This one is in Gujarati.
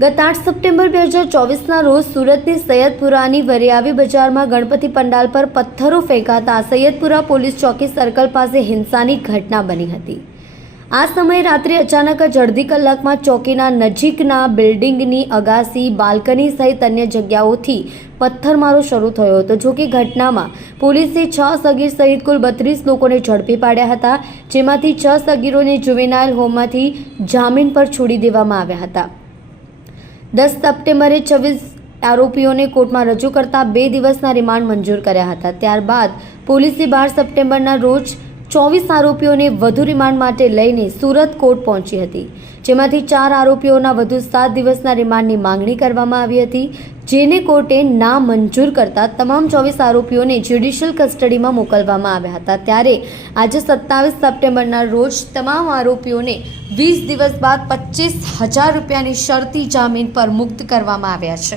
ગત આઠ સપ્ટેમ્બર બે હજાર ચોવીસના રોજ સુરતની સૈયદપુરાની વરિયાવી બજારમાં ગણપતિ પંડાલ પર પથ્થરો ફેંકાતા સૈયદપુરા પોલીસ ચોકી સર્કલ પાસે હિંસાની ઘટના બની હતી. આ સમયે રાત્રે અચાનક જ અડધી કલાકમાં ચોકીના નજીકના બિલ્ડિંગની અગાસી, બાલ્કની સહિત અન્ય જગ્યાઓથી પથ્થરમારો શરૂ થયો હતો, જો કે ઘટનામાં પોલીસે છ સગીર સહિત કુલ બત્રીસ લોકોને ઝડપી પાડ્યા હતા, જેમાંથી છ સગીરોને જુવેનાઇલ હોમમાંથી જામીન પર છોડી દેવામાં આવ્યા હતા. દસ સપ્ટેમ્બરે છવ્વીસ આરોપીઓને કોર્ટમાં રજૂ કરતા બે દિવસના રિમાન્ડ મંજૂર કર્યા હતા. ત્યારબાદ પોલીસે બાર સપ્ટેમ્બરના રોજ ચોવીસ આરોપીઓને વધુ રિમાન્ડ માટે લઈને સુરત કોર્ટ પહોંચી હતી, જેમાંથી ચાર આરોપીઓના વધુ સાત દિવસના રિમાન્ડની માંગણી કરવામાં આવી હતી, જેને કોર્ટે ના મંજૂર કરતા તમામ ચોવીસ આરોપીઓને જ્યુડિશિયલ કસ્ટડીમાં મોકલવામાં આવ્યા હતા. ત્યારે આજે સત્તાવીસ સપ્ટેમ્બરના રોજ તમામ આરોપીઓને વીસ દિવસ બાદ પચીસ હજાર રૂપિયાની શરતી જામીન પર મુક્ત કરવામાં આવ્યા છે.